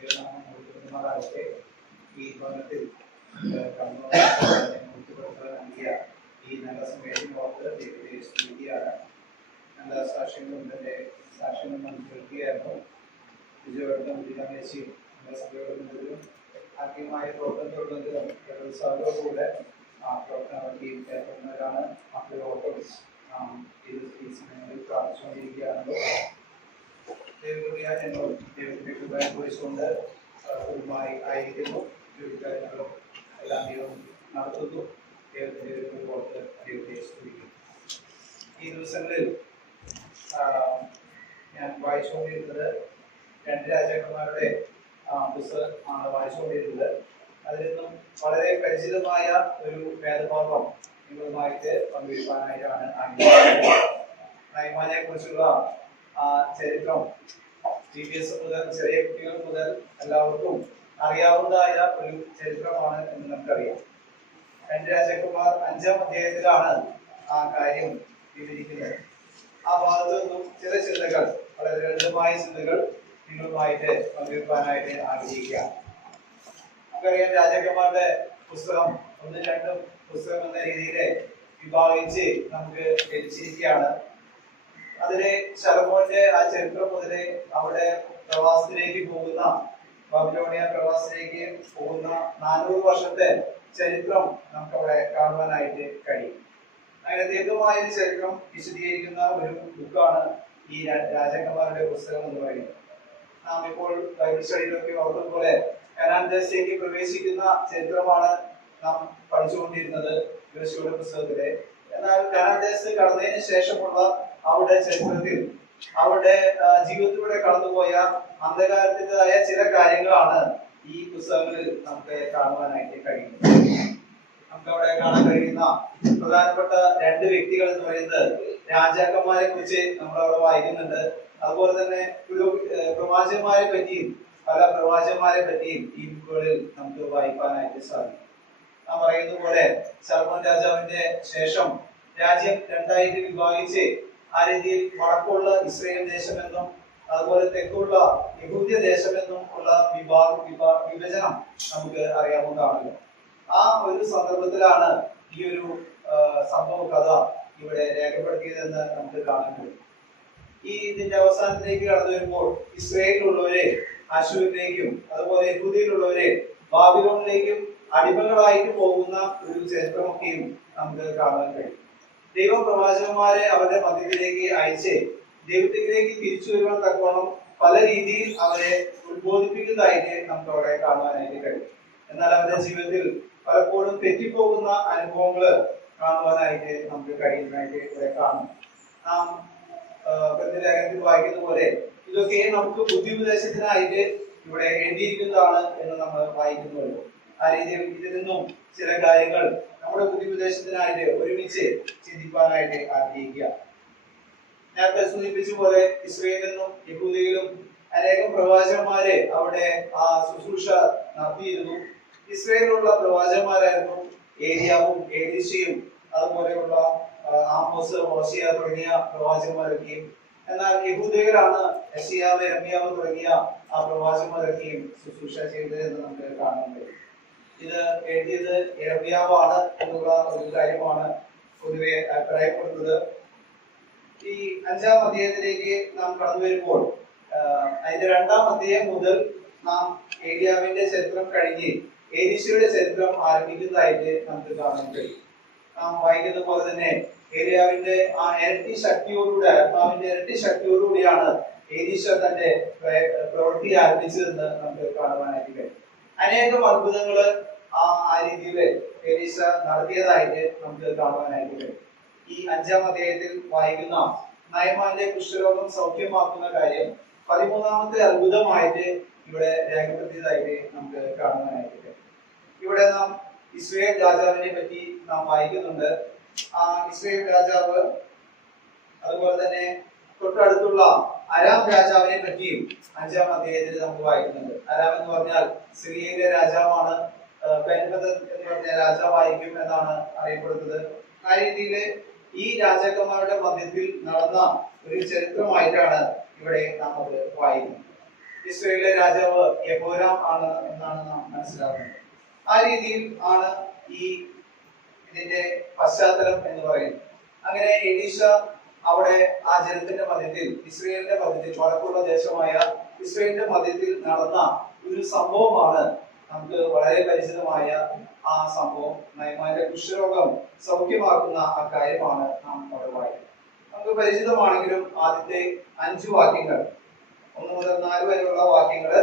ഈ ഭവനത്തിൽ നൽകിയ ഈ നല്ല സമയത്തിന് ഓർത്ത് ദൈവത്തെ സ്തുതിക്കുകയാണ്. നല്ല സാക്ഷ്യങ്ങളും തന്റെ സാക്ഷ്യങ്ങളും നമ്മൾ കേൾക്കുകയായിരുന്നു. വിജയവർദ്ധം വിജയനേശിയും നമ്മുടെ സഭയോടും ആത്മീയമായ പ്രവർത്തനത്തോടും ഉത്സാഹത്തോടുകൂടെ ആ പ്രവർത്തനത്തിൽ ഏർപ്പെടുന്നവരാണ്. മക്കളോട്ടും ഈ സമയങ്ങളിൽ പ്രാർത്ഥിച്ചുകൊണ്ടിരിക്കുകയാണല്ലോ. ദൈവത്തിന്റെ കൃപയെ കുറിച്ചുകൊണ്ട് കുടുംബമായി ആയിരിക്കുന്നു. കാര്യങ്ങളും എല്ലാം ദൈവം നടത്തുന്നു. ദൈവത്തിന്റെ ഓർത്ത് ദൈവത്തെ സ്തുതിക്കുന്നു. ഈ ദിവസങ്ങളിൽ ഞാൻ വായിച്ചുകൊണ്ടിരുന്നത് 2 രാജാക്കന്മാരുടെ പുസ്തകം ആണ് വായിച്ചുകൊണ്ടിരുന്നത്. അതിൽ നിന്നും വളരെ പരിചിതമായ ഒരു വേദഭാഗം നിങ്ങളുമായിട്ട് പങ്കുവയ്ക്കാനായിട്ടാണ് ആഗ്രഹിക്കുന്നത്. നയമാനെ കുറിച്ചുള്ള ചരിത്രം GPS മുതൽ ചെറിയ കുട്ടികൾ മുതൽ എല്ലാവർക്കും അറിയാവുന്നതായ ഒരു ചരിത്രമാണ് എന്ന് നമുക്കറിയാം. 2 രാജാക്കന്മാർ 5-ാം അധ്യായത്തിലാണ് ആ കാര്യം വിവരിക്കുന്നത്. ആ ഭാഗത്തു നിന്നും ചില ചിന്തകൾ, വളരെ ലളിതമായ ചിന്തകൾ നിങ്ങളുമായിട്ട് പങ്കുവയ്ക്കാനായിട്ട് ആഗ്രഹിക്കുക. നമുക്കറിയാം, രാജാക്കന്മാരുടെ പുസ്തകം 1-2 പുസ്തകം എന്ന രീതിയിൽ വിഭാഗിച്ച് നമുക്ക് ലഭിച്ചിരിക്കുകയാണ്. അതിലെ ശലോമോന്റെ ആ ചരിത്രം മുതലേ അവിടെ പ്രവാസത്തിലേക്ക് പോകുന്ന, ബാബിലോണിയ പ്രവാസത്തിലേക്ക് പോകുന്ന 400 വർഷത്തെ ചരിത്രം നമുക്ക് അവിടെ കാണുവാനായിട്ട് കഴിയും. അങ്ങനെ ദീർഘമായ ഒരു ചരിത്രം വിശദീകരിക്കുന്ന ഒരു ബുക്കാണ് ഈ രാജാക്കന്മാരുടെ പുസ്തകം എന്ന് പറയുന്നത്. നാം ഇപ്പോൾ ബൈബിൾ സ്റ്റഡിയിലൊക്കെ ഓർത്തതുപോലെ കനാൻ ദേശത്തേക്ക് പ്രവേശിക്കുന്ന ചരിത്രമാണ് നാം പഠിച്ചുകൊണ്ടിരുന്നത് യോശുവയുടെ പുസ്തകത്തിലെ. എന്നാൽ കനാൻ ദേശത്ത് കടന്നതിന് ശേഷമുള്ള അവരുടെ ചരിത്രത്തിൽ, അവരുടെ ജീവിതത്തിലൂടെ കടന്നുപോയ അന്ധകാരത്തിൻ്റെതായ ചില കാര്യങ്ങളാണ് ഈ പുസ്തകങ്ങളിൽ നമുക്ക് കാണുവാനായിട്ട് കഴിയുന്നത്. നമുക്ക് അവിടെ കാണാൻ കഴിയുന്ന പ്രധാനപ്പെട്ട 2 വ്യക്തികൾ എന്ന് പറയുന്നത് രാജാക്കന്മാരെ കുറിച്ച് നമ്മൾ അവിടെ വായിക്കുന്നുണ്ട്. അതുപോലെ തന്നെ പ്രവാചകന്മാരെ പറ്റിയും പല പ്രവാചകന്മാരെ പറ്റിയും ഈ ബുക്കുകളിൽ നമുക്ക് വായിക്കാനായിട്ട് സാധിക്കും. നാം പറയുന്ന പോലെ സലോമോൻ രാജാവിന്റെ ശേഷം രാജ്യം 2ആയിട്ട് വിഭാഗിച്ച് ആ രീതിയിൽ വടക്കുള്ള ഇസ്രായേൽ ദേശമെന്നും അതുപോലെ തെക്കുള്ള യഹൂദ്യ ദേശമെന്നും ഉള്ള വിഭജനം നമുക്ക് അറിയാവുന്നതാണല്ലോ. ആ ഒരു സന്ദർഭത്തിലാണ് ഈ ഒരു സംഭവ കഥ ഇവിടെ രേഖപ്പെടുത്തിയതെന്ന് നമുക്ക് കാണാൻ കഴിയും. ഇതിന്റെ അവസാനത്തിലേക്ക് കടന്നു വരുമ്പോൾ ഇസ്രായേലിലുള്ളവരെ അശൂരിലേക്കും അതുപോലെ യഹൂദയിലുള്ളവരെ ബാബിലോണിലേക്കും അടിമകളായിട്ട് പോകുന്ന ഒരു ചരിത്രമൊക്കെയും നമുക്ക് കാണാൻ കഴിയും. ദൈവം പ്രവാചകന്മാരെ അവരുടെ മധ്യത്തിലേക്ക് അയച്ച് ദൈവത്തിലേക്ക് തിരിച്ചു വരുവാൻ തക്കവണ്ണം പല രീതിയിൽ അവരെ ഉത്ബോധിപ്പിക്കുന്നതായിട്ട് നമുക്ക് അവിടെ കാണുവാനായിട്ട് കഴിയും. എന്നാൽ അവരുടെ ജീവിതത്തിൽ പലപ്പോഴും തെറ്റിപ്പോകുന്ന അനുഭവങ്ങൾ കാണുവാനായിട്ട് നമുക്ക് കഴിയുന്നതായിട്ട് ഇവിടെ കാണും. നാം ലേഖനത്തിൽ വായിക്കുന്ന പോലെ ഇതൊക്കെ നമുക്ക് ബുദ്ധിപദേശത്തിനായിട്ട് ഇവിടെ എഴുതിയിരിക്കുന്നതാണ് എന്ന് നമ്മൾ വായിക്കുന്നുള്ളൂ. ആ രീതിയിൽ ഇതിൽ നിന്നും ചില കാര്യങ്ങൾ നമ്മുടെ ബുദ്ധിപദേശത്തിനായിട്ട് ഒരുമിച്ച് ചിന്തിക്കാനായിട്ട് ആഗ്രഹിക്കുക. നേരത്തെ സൂചിപ്പിച്ച പോലെ ഇസ്രായേലിലും യഹൂദയിലും അനേകം പ്രവാചകന്മാരെ അവിടെ ആ ശുശ്രൂഷ നടത്തിയിരുന്നു. ഇസ്രായേലിലുള്ള പ്രവാചകന്മാരായിരുന്നു ഏലിയാവും എലീശയും അതുപോലെയുള്ള ആമോസ്, ഹോശിയ തുടങ്ങിയ പ്രവാചകന്മാരൊക്കെയും. എന്നാൽ യഹൂദയിലാണ് യെശയ്യാവ്, യിരെമ്യാവ് തുടങ്ങിയ ആ പ്രവാചകന്മാരൊക്കെയും ശുശ്രൂഷ ചെയ്തത് എന്ന് നമുക്ക് കാണാൻ കഴിയും. ഇത് എഴുതിയത് യിരെമ്യാവാണ് എന്നുള്ള ഒരു കാര്യമാണ് പൊതുവെ അഭിപ്രായപ്പെടുന്നത്. ഈ 5-ാം അധ്യായത്തിലേക്ക് നാം കടന്നു വരുമ്പോൾ അതിന്റെ 2-ാം അധ്യായം മുതൽ നാം ഏലിയാവിന്റെ ചരിത്രം കഴിഞ്ഞ് എലീശയുടെ ചരിത്രം ആരംഭിക്കുന്നതായിട്ട് നമുക്ക് കാണാൻ കഴിയും. നാം വായിക്കുന്ന പോലെ തന്നെ ഏലിയാവിന്റെ ആ ഇരട്ടി ശക്തിയോടുകൂടി, ആത്മാവിന്റെ ഇരട്ടി ശക്തിയോടുകൂടിയാണ് എലീശ തന്റെ പ്രവൃത്തി ആരംഭിച്ചതെന്ന് നമുക്ക് കാണുവാനായിട്ട് കഴിയും. അനേകം അത്ഭുതങ്ങള് ആ രീതിയിൽ എലീശ നടത്തിയതായിട്ട് നമുക്ക് കാണുവാനായിട്ട് കഴിയും. ഈ 5-ാം അധ്യായത്തിൽ വായിക്കുന്ന നയമാന്റെ കുഷ്ഠരോഗം സൗഖ്യമാക്കുന്ന കാര്യം 13ാമത്തെ അത്ഭുതമായിട്ട് ഇവിടെ രേഖപ്പെടുത്തിയതായിട്ട് നമുക്ക് കാണുവാനായിട്ട് കഴിയും. ഇവിടെ നാം ഇസ്രായേൽ രാജാവിനെ പറ്റി നാം വായിക്കുന്നുണ്ട്. ആ ഇസ്രായേൽ രാജാവ് അതുപോലെ തന്നെ തൊട്ടടുത്തുള്ള അരാം രാജാവിനെ പറ്റിയും 5-ാം അധ്യായത്തിൽ നമുക്ക് വായിക്കുന്നുണ്ട്. അരാം എന്ന് പറഞ്ഞാൽ സിറിയയിലെ രാജാവാണ്. ബെൻഹദദ് എന്ന് പറഞ്ഞ രാജാവായിരിക്കും എന്നാണ് അറിയപ്പെടുന്നത്. ആ രീതിയിൽ ഈ രാജാക്കന്മാരുടെ മധ്യത്തിൽ നടന്ന ഒരു ചരിത്രമായിട്ടാണ് ഇവിടെ നാം അത് വായിക്കുന്നത്. ഇസ്രായേലിലെ രാജാവ് യെഹോരാം ആണ് എന്നാണ് നാം മനസ്സിലാക്കുന്നത്. ആ രീതിയിൽ ആണ് ഈ ഇതിന്റെ പശ്ചാത്തലം എന്ന് പറയുന്നത്. അങ്ങനെ എലീശ അവിടെ ആ ജനത്തിന്റെ മധ്യത്തിൽ, ഇസ്രായേലിന്റെ മധ്യത്തിൽ, വടക്കുള്ള ദേശമായ ഇസ്രായേലിന്റെ മധ്യത്തിൽ നടന്ന ഒരു സംഭവമാണ് നമുക്ക് വളരെ പരിചിതമായ ആ സംഭവം. നയമാന്റെ കുഷ്ഠരോഗം സൗഖ്യമാക്കുന്ന ആ കാര്യമാണ് നാം അവിടെ വായിക്കുന്നത്. നമുക്ക് പരിചിതമാണെങ്കിലും ആദ്യത്തെ 5 വാക്യങ്ങൾ 1 മുതൽ 4 വരെയുള്ള വാക്യങ്ങൾ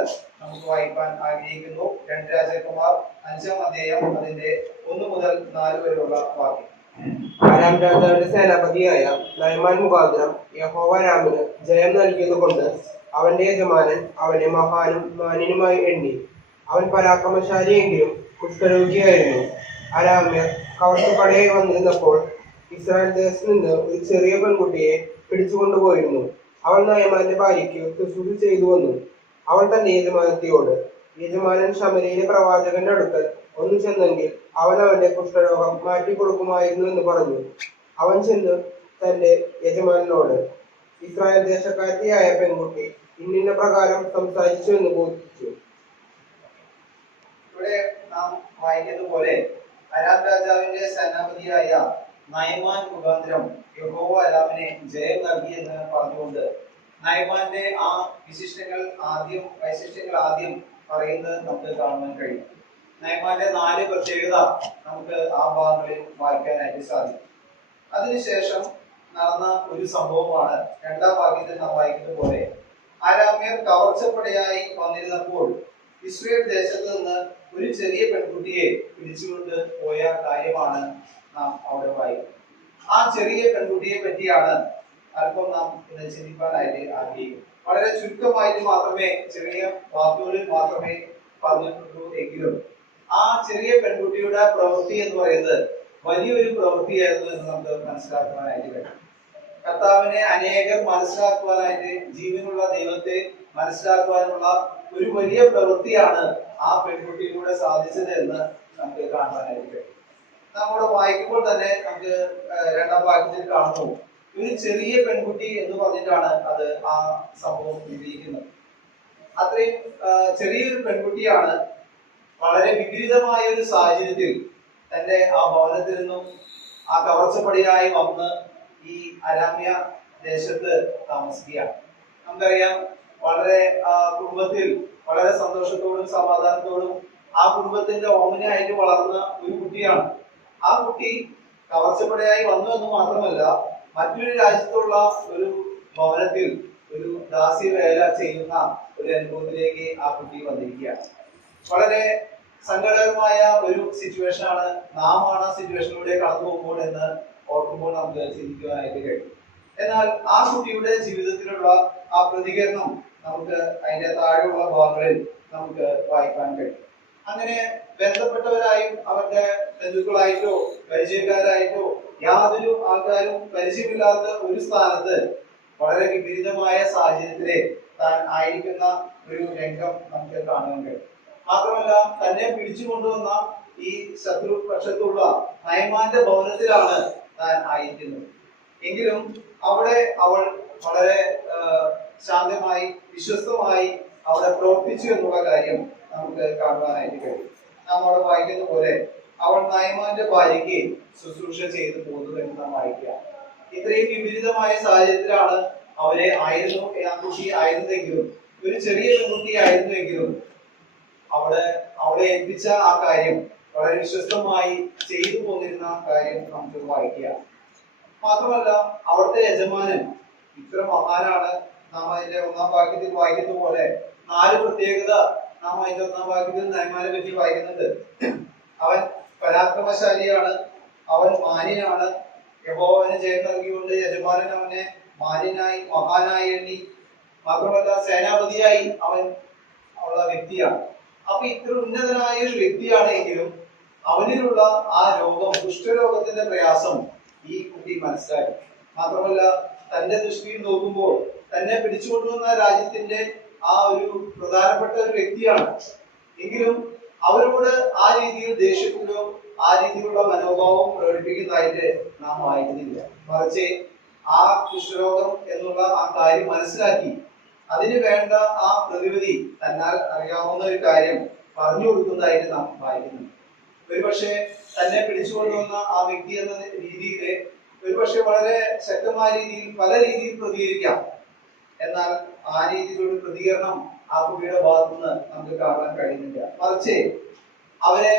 നമുക്ക് വായിക്കാൻ ആഗ്രഹിക്കുന്നു. 2 രാജാക്കന്മാർ 5-ാം അധ്യായം അതിന്റെ 1 മുതൽ 4 വരെയുള്ള വാക്യം. ആരാം രാജാവിന്റെ സേനാപതിയായ നയമാൻ മുഖാന്തരം യഹോവ രാമന് ജയം നൽകിയതുകൊണ്ട് അവന്റെ യജമാനൻ അവനെ മഹാനും മാന്യനുമായി എണ്ണി. അവൻ പരാക്രമശാലിയെങ്കിലും കുഷ്ഠരോഗിയായിരുന്നു. അരാമ്യർ കവർച്ചപ്പടയായി വന്നിരുന്നപ്പോൾ ഇസ്രായേൽ ദേശത്ത് നിന്ന് ഒരു ചെറിയ പെൺകുട്ടിയെ പിടിച്ചുകൊണ്ടുപോയിരുന്നു. അവൾ നയമാന്റെ ഭാര്യയ്ക്ക് ശുശ്രൂഷ ചെയ്തു വന്നു. അവൾ തന്റെ യജമാനത്തിയോട്, യജമാനൻ ശമരിയിലെ പ്രവാചകന്റെ അടുക്കൽ ഒന്ന് ചെന്നെങ്കിൽ അവൻ അവന്റെ കുഷ്ഠരോഗം മാറ്റിക്കൊടുക്കുമായിരുന്നു എന്ന് പറഞ്ഞു. അവൻ ചെന്ന് തന്റെ യജമാനനോട്, ഇസ്രായേൽ ദേശക്കാരിയായ പെൺകുട്ടി ഇന്നിന്ന പ്രകാരം സംസാരിച്ചു എന്ന് ബോധിപ്പിച്ചു. ഇവിടെ നാം വായിക്കുന്നത് പോലെ അരാം രാജാവിന്റെ സേനാപതിയായ നയമാൻ മുഖാന്തരം യഹോവ അരാമിനെ ജയം നൽകി എന്ന് പറഞ്ഞുകൊണ്ട് നയമാന്റെ ആ വൈശിഷ്ട്യങ്ങൾ ആദ്യം പറയുന്നത് നമുക്ക് കാണുവാൻ കഴിയും. നയമാന്റെ 4 പ്രത്യേകത നമുക്ക് ആ ഭാഗങ്ങളിൽ വായിക്കാനായിട്ട് സാധിക്കും. അതിനുശേഷം നടന്ന ഒരു സംഭവമാണ് 2-ാം വാക്യത്തിൽ നാം വായിക്കുന്നത് പോലെ, ആരാമ്യർ കവർച്ചപ്പടയായി വന്നിരുന്നപ്പോൾ ഇസ്രായേൽ ദേശത്ത് നിന്ന് ഒരു ചെറിയ പെൺകുട്ടിയെ പിടിച്ചുകൊണ്ട് പോയ കാര്യമാണ് നാം അവിടെ വായിക്കുന്നത്. ആ ചെറിയ പെൺകുട്ടിയെ പറ്റിയാണ് അല്പം നാം ഇന്ന് ചിന്തിക്കാനായിട്ട് ആഗ്രഹിക്കും. വളരെ ചുരുക്കമായിട്ട് മാത്രമേ, ചെറിയ വാക്കുകളിൽ മാത്രമേ പറഞ്ഞിട്ടുള്ളൂ എങ്കിലും ആ ചെറിയ പെൺകുട്ടിയുടെ പ്രവൃത്തി എന്ന് പറയുന്നത് വലിയൊരു പ്രവൃത്തിയായിരുന്നു എന്ന് നമുക്ക് മനസ്സിലാക്കുവാനായിട്ട് കഴിയും. കർത്താവിനെ അനേകം മനസ്സിലാക്കുവാനായിട്ട്, ജീവനുള്ള ദൈവത്തെ മനസ്സിലാക്കുവാനുള്ള ഒരു വലിയ പ്രവൃത്തിയാണ് ആ പെൺകുട്ടിയിലൂടെ സാധിച്ചത് എന്ന് നമുക്ക് കാണുവാനായിട്ട് കഴിയും. നമ്മളിവിടെ വായിക്കുമ്പോൾ തന്നെ നമുക്ക് 2-ാം വാക്യത്തിൽ കാണുന്നു, ഒരു ചെറിയ പെൺകുട്ടി എന്ന് പറഞ്ഞിട്ടാണ് അത് ആ സംഭവം വിവരിക്കുന്നത്. അത്രയും ചെറിയൊരു പെൺകുട്ടിയാണ് വളരെ വിപരീതമായ ഒരു സാഹചര്യത്തിൽ തന്റെ ആ ഭവനത്തിൽ നിന്നും ആ കവർച്ചപ്പടിയായി വന്ന് ഈ അരാമ്യ ദേശത്ത് താമസിക്കുകയാണ്. നമുക്കറിയാം, വളരെ കുടുംബത്തിൽ വളരെ സന്തോഷത്തോടും സമാധാനത്തോടും ആ കുടുംബത്തിന്റെ ഓമനയായിട്ട് വളർന്ന ഒരു കുട്ടിയാണ്. ആ കുട്ടി കവർച്ചപ്പടയായി വന്നു എന്ന് മാത്രമല്ല, മറ്റൊരു രാജ്യത്തുള്ള ഒരു ഭവനത്തിൽ ഒരു ദാസി വേല ചെയ്യുന്ന ഒരു അനുഭവത്തിലേക്ക് ആ കുട്ടി വന്നിരിക്കുകയാണ്. വളരെ സങ്കടകരമായ ഒരു സിറ്റുവേഷൻ ആണ്. നാം ആണ് ആ സിറ്റുവേഷനിലൂടെ കടന്നു പോകുമ്പോൾ എന്ന് ഓർക്കുമ്പോൾ നമുക്ക് ചിന്തിക്കുവാനായിട്ട് കഴിയും. എന്നാൽ ആ കുട്ടിയുടെ ജീവിതത്തിലുള്ള ആ പ്രതികരണം നമുക്ക് അതിന്റെ താഴെയുള്ള ഭാഗങ്ങളിൽ നമുക്ക് വായിക്കാൻ കഴിയും. അങ്ങനെ ബന്ധപ്പെട്ടവരായും അവരുടെ ബന്ധുക്കളായിട്ടോ പരിചയക്കാരായിട്ടോ യാതൊരു ആൾക്കാരും പരിചയമില്ലാത്ത ഒരു സ്ഥാനത്ത് വളരെ വിപരീതമായ സാഹചര്യത്തിലെ താൻ ആയിരിക്കുന്ന ഒരു രംഗം നമുക്ക് കാണാൻ കഴിയും. മാത്രമല്ല, തന്നെ പിടിച്ചു കൊണ്ടുവന്ന ഈ ശത്രുപക്ഷത്തുള്ള നയമാന്റെ ഭവനത്തിലാണ് താൻ ആയിരിക്കുന്നത്. എങ്കിലും അവിടെ അവൾ വളരെ ശാന്തമായി വിശ്വസ്തമായി അവിടെ പ്രവർത്തിച്ചു എന്നുള്ള കാര്യം നമുക്ക് കാണുവാനായിട്ട് കഴിയും. നാം അവിടെ വായിക്കുന്ന പോലെ അവൾ നയമാന്റെ ഭാര്യയ്ക്ക് ശുശ്രൂഷ ചെയ്തു പോകുന്നു എന്ന് നാം വായിക്കുക. ഇത്രയും വിപരീതമായ സാഹചര്യത്തിലാണ് അവരെ ആ കുട്ടി ആയിരുന്നെങ്കിലും, ഒരു ചെറിയ പെൺകുട്ടി ആയിരുന്നുവെങ്കിലും അവളെ ഏൽപ്പിച്ച ആ കാര്യം വളരെ വിശ്വസ്തമായി ചെയ്തു പോന്നിരുന്ന കാര്യം നമുക്ക് വായിക്കുക. മാത്രമല്ല, അവിടുത്തെ യജമാനൻ ഇത്ര മഹാനാണ്. നാം അതിന്റെ 1-ാം വാക്യത്തിൽ വായിക്കുന്ന പോലെ 4 പ്രത്യേകത നാം അതിന്റെ 1-ാം വാക്യത്തിൽ നയമാനെ പറ്റി വായിക്കുന്നുണ്ട്. അവൻ പരാക്രമശാലിയാണ്, അവൻ മാന്യനാണ്, യഹോവന് ജയം നൽകിക്കൊണ്ട് യജമാനൻ അവനെ മാന്യനായി മഹാനായി എണ്ണി. മാത്രമല്ല, സേനാപതിയായി അവൻ ഉള്ള വ്യക്തിയാണ്. അപ്പൊ ഇത്ര ഉന്നതനായ ഒരു വ്യക്തിയാണെങ്കിലും അവനിലുള്ള ആ രോഗം, കുഷ്ഠരോഗത്തിന്റെ പ്രയാസം ഈ കുട്ടി മനസ്സിലാക്കി. മാത്രമല്ല, തന്റെ ദൃഷ്ടിയിൽ നോക്കുമ്പോൾ തന്നെ പിടിച്ചുകൊണ്ടുവന്ന രാജ്യത്തിന്റെ ആ ഒരു പ്രധാനപ്പെട്ട ഒരു വ്യക്തിയാണ്. എങ്കിലും അവരോട് ആ രീതിയിൽ ദേഷ്യത്തിലോ ആ രീതിയിലുള്ള മനോഭാവം പ്രകടിപ്പിക്കുന്നതായിട്ട് നാം വായിക്കുന്നില്ല. മറിച്ച് ആ കുഷ്ഠരോഗം എന്നുള്ള ആ കാര്യം മനസ്സിലാക്കി അതിന് വേണ്ട ആ പ്രതിവിധി തന്നാൽ അറിയാവുന്ന ഒരു കാര്യം പറഞ്ഞു കൊടുക്കുന്നതായിട്ട് നാം വായിക്കുന്നുണ്ട്. ഒരുപക്ഷെ തന്നെ പിടിച്ചുകൊണ്ടുവന്ന ആ വ്യക്തി എന്ന രീതിയിൽ ഒരുപക്ഷെ വളരെ ശക്തമായ രീതിയിൽ പല രീതിയിൽ പ്രതികരിക്കാം. എന്നാൽ ആ രീതിയിലുള്ള പ്രതികരണം ആ കുട്ടിയുടെ ഭാഗത്തുനിന്ന് നമുക്ക് കാണാൻ കഴിയുന്നില്ല. മറിച്ച് അവരെ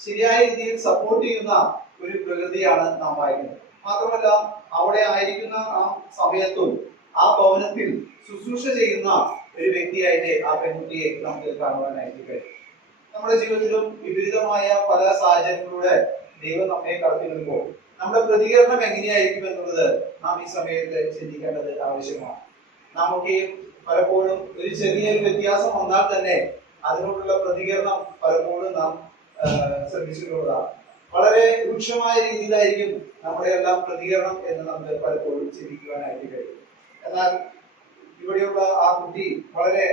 ശരിയായ രീതിയിൽ സപ്പോർട്ട് ചെയ്യുന്ന ഒരു പ്രകൃതിയാണ് നാം വായിക്കുന്നത്. മാത്രമല്ല അവിടെ ആയിരിക്കുന്ന ആ സമയത്തും ആ ഭവനത്തിൽ ശുശ്രൂഷ ചെയ്യുന്ന ഒരു വ്യക്തിയായിട്ട് ആ പെൺകുട്ടിയെ നമുക്ക് കാണുവാനായിട്ട് കഴിയും. നമ്മുടെ ജീവിതത്തിലും വിപരീതമായ പല സാഹചര്യങ്ങളിലൂടെ ദൈവം നമ്മെ കടത്തിവിടുമ്പോൾ നമ്മുടെ പ്രതികരണം എങ്ങനെയായിരിക്കും എന്നുള്ളത് നാം ഈ സമയത്ത് ചിന്തിക്കേണ്ടത് ആവശ്യമാണ്. നമുക്ക് പലപ്പോഴും ഒരു ചെറിയൊരു വ്യത്യാസം വന്നാൽ തന്നെ അതിനോടുള്ള പ്രതികരണം പലപ്പോഴും നാം ശ്രദ്ധിച്ചിട്ടുള്ളതാണ്. വളരെ രൂക്ഷമായ രീതിയിലായിരിക്കും നമ്മുടെ എല്ലാം പ്രതികരണം എന്ന് നമുക്ക് പലപ്പോഴും ചിന്തിക്കുവാനായിട്ട് കഴിയും. എന്നാൽ ഇവിടെയുള്ള ആ കുട്ടി വളരെ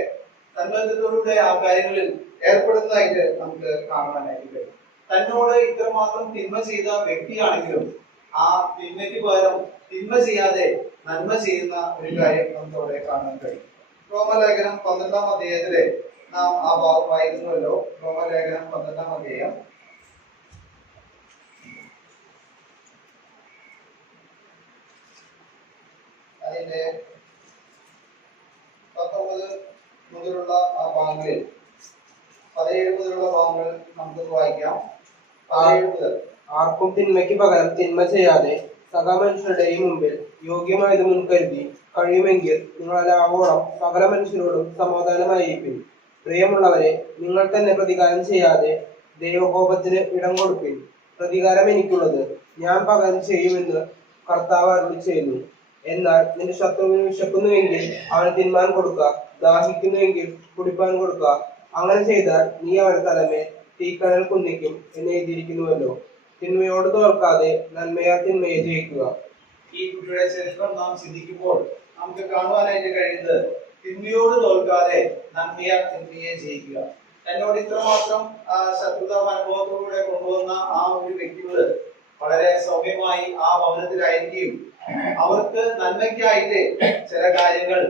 തന്മയത്തോടുകൂടെ ആ കാര്യങ്ങളിൽ ഏർപ്പെടുന്നതായിട്ട് നമുക്ക് കാണുവാനായിട്ട് കഴിയും. തന്നോട് ഇത്രമാത്രം തിന്മ ചെയ്ത വ്യക്തിയാണെങ്കിലും ആ തിന്മയ്ക്ക് പകരം തിന്മ ചെയ്യാതെ നന്മ ചെയ്യുന്ന ഒരു കാര്യം നമുക്ക് അവിടെ കാണാൻ കഴിയും. റോമലേഖനം 12-ാം അധ്യായത്തില് നാം ആ ഭാഗം വായിക്കുന്നുവല്ലോ. റോമലേഖനം 12-ാം അധ്യായം അതിന്റെ 19 മുതലുള്ള ആ ഭാഗങ്ങളിൽ 17 മുതലുള്ള ഭാഗങ്ങൾ നമുക്കൊന്ന് വായിക്കാം. 17 മുതൽ ആർക്കും തിന്മയ്ക്ക് പകരം തിന്മ ചെയ്യാതെ സകല മനുഷ്യരുടെയും മുമ്പിൽ യോഗ്യമായത് മുൻകരുതി കഴിയുമെങ്കിൽ നിങ്ങളെല്ലാവോളം സകല മനുഷ്യരോടും സമാധാനമായിരിക്കും. പ്രിയമുള്ളവരെ, നിങ്ങൾ തന്നെ പ്രതികാരം ചെയ്യാതെ ദൈവകോപത്തിന് ഇടം കൊടുപ്പിൻ. പ്രതികാരം എനിക്കുള്ളത്, ഞാൻ പകരം ചെയ്യുമെന്ന് കർത്താവ് അരുളി ചെയ്യുന്നു. എന്നാൽ നിന്റെ ശത്രുവിന് വിശക്കുന്നുവെങ്കിൽ അവന് തിന്മാൻ കൊടുക്കുക, ദാഹിക്കുന്നുവെങ്കിൽ കുടിപ്പാൻ കൊടുക്കുക. അങ്ങനെ ചെയ്താൽ നീ അവന്റെ തലമേൽ തീക്കനൽ കുന്നിക്കും എന്ന് എഴുതിയിരിക്കുന്നുവല്ലോ. തിന്മയോട് തോൽക്കാതെ നന്മയാ തിന്മയെ ജയിക്കുക. ഈ കുട്ടിയുടെ ചരിത്രം നാം ചിന്തിക്കുമ്പോൾ നമുക്ക് കാണുവാനായിട്ട് കഴിയുന്നത് തിന്മയോട് തോൽക്കാതെ നന്മയാ തിന്മയെ ജയിക്കുക. എന്നോട് ഇത്രമാത്രം ശത്രുത അനുഭവത്തോടുകൂടെ കൊണ്ടുവന്ന ആ ഒരു വ്യക്തികള് വളരെ സൗമ്യമായി ആ ഭവനത്തിലായിരിക്കും. അവർക്ക് നന്മയ്ക്കായിട്ട് ചില കാര്യങ്ങൾ,